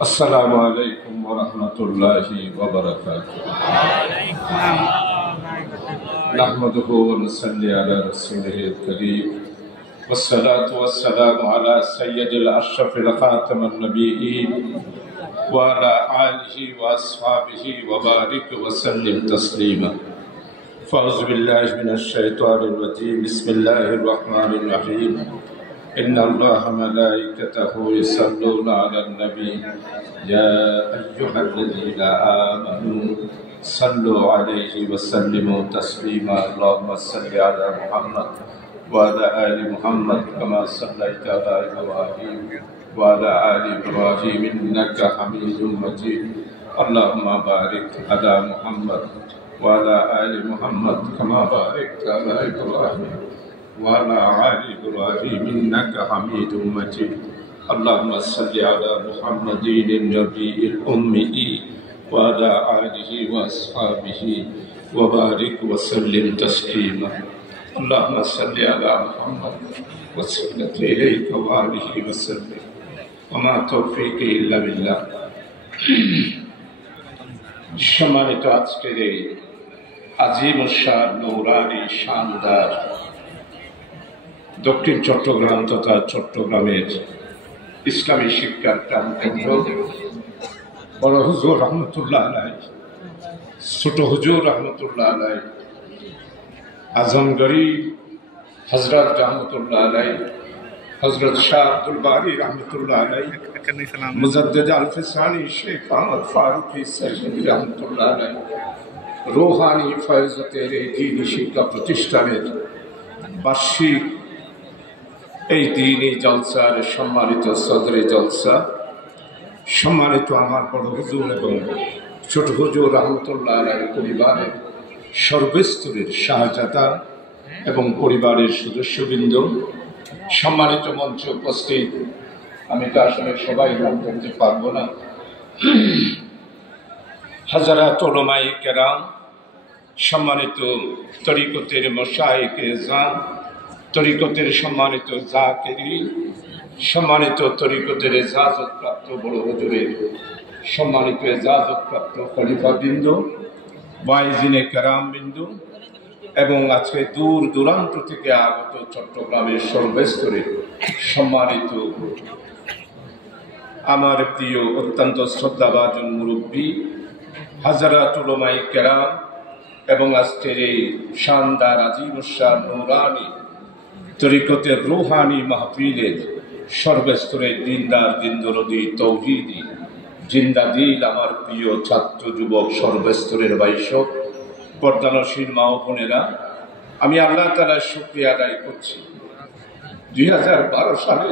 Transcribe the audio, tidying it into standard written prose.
अस्सलामु अलैकुम वरहमतुल्लाहि वबरकातुहू। नहमदुहु व नुसल्ली अला रसूलिहिल करीम वस्सलातु वस्सलामु अला सय्यदिल अशरफिल खातमिन नबिय्यीन व अला आलिहि व अस्हाबिहि व बारिक व सल्लिम तस्लीमा। फ़अऊज़ु बिल्लाहि मिनश शैतानिर रजीम। बिस्मिल्लाहिर रहमानिर रहीम। इन्नल्लाह मलाइकतहु युसल्लूना अलन नबी या अय्युहल्लज़ीना आमनू सल्लु अलैहि व सल्लिमू तस्लीमा। अल्लाहुम्मा सल्लि अला मुहम्मद व अला आलि मुहम्मद कमा सल्लैता अला इब्राहीम व अला आलि इब्राहीम इन्नका हमीदुम मजीद। अल्लाहुम्मा बारिक अला मुहम्मद व अला आलि मुहम्मद कमा बारकता अला इब्राहीम वाला आलि इब्राहीम इन्नका हमीदुम मजीद। अल्लाहुम्मा सल्लि अला मुहम्मदिन नबिय्यिल उम्मी व अला आलिहि व अस्हाबिहि व बारिक व सल्लिम तस्लीमा। अल्लाहुम्मा सल्लि अला मुहम्मद व सल्लल्लाहु अलैहि व आलिहि व सल्लम व मा तौफीकी इल्ला बिल्लाह। সম্মানিত আজকের এই আজিম শান নূরানী শানদার দক্ষিণ চট্টগ্রাম তথা চট্টগ্রামের ইসলামী শিক্ষার প্রাণকেন্দ্র বড় হুজুর রহমতুল্লাহ আলাই, ছোট হুজুর রহমতুল্লাহ আলাই, আজমগড়ি হজরত রহমতুল্লাহ আলাই, হজরত শাহ আব্দুল বারি রহমতুল্লাহ আলাই, মুজাদ্দিদ আল-ফিসানি শেখ আহমদ ফারুকি সাইয়্যিদ রহমতুল্লাহ আলাই রুহানি ফয়জতের এই দ্বীনি শিক্ষা প্রতিষ্ঠানের বার্ষিক এই দ্বীনি জলসার সম্মানিত সদরে জলসা, সম্মানিত আমার বড় হুজুর এবং ছোট হুজুর রহমতুল্লাহ আলাইহির পরিবারের সর্বস্তরের শাহজাদা এবং পরিবারের সদস্যবৃন্দ, সম্মানিত মঞ্চে উপস্থিত, আমি তো আসলে সবাই নাম করতে পারবো না, হাজারাত উলামায়ে কেরাম, সম্মানিত তরিকতের মশায়েখে এযাম, তরিকতের সম্মানিত জাকিরিন, সম্মানিত তরিকতের এজাজতপ্রাপ্ত বড় হুজুরের সম্মানিত এজাজতপ্রাপ্ত খলিফাবৃন্দ, ওয়াইজিনে কেরামবৃন্দ এবং আজকে দূর দূরান্ত থেকে আগত চট্টগ্রামের সর্বস্তরের সম্মানিত আমার প্রিয় অত্যন্ত শ্রদ্ধাভাজন মুরব্বী হাজারাত উলামায়ে কেরাম এবং আজকের এই শানদার আজিম শান নূরানী তরিকতের রুহানি মাহফিলের সর্বস্তরের দিনদার দিনদরদি তৌহিদি জিন্দা দিল আমার প্রিয় ছাত্র যুবক সর্বস্তরের বাইশক পর্দানশীল মা ও বোনেরা, আমি আল্লাহ তাআলার শুকরিয়া আদায় করছি। 2012 সালে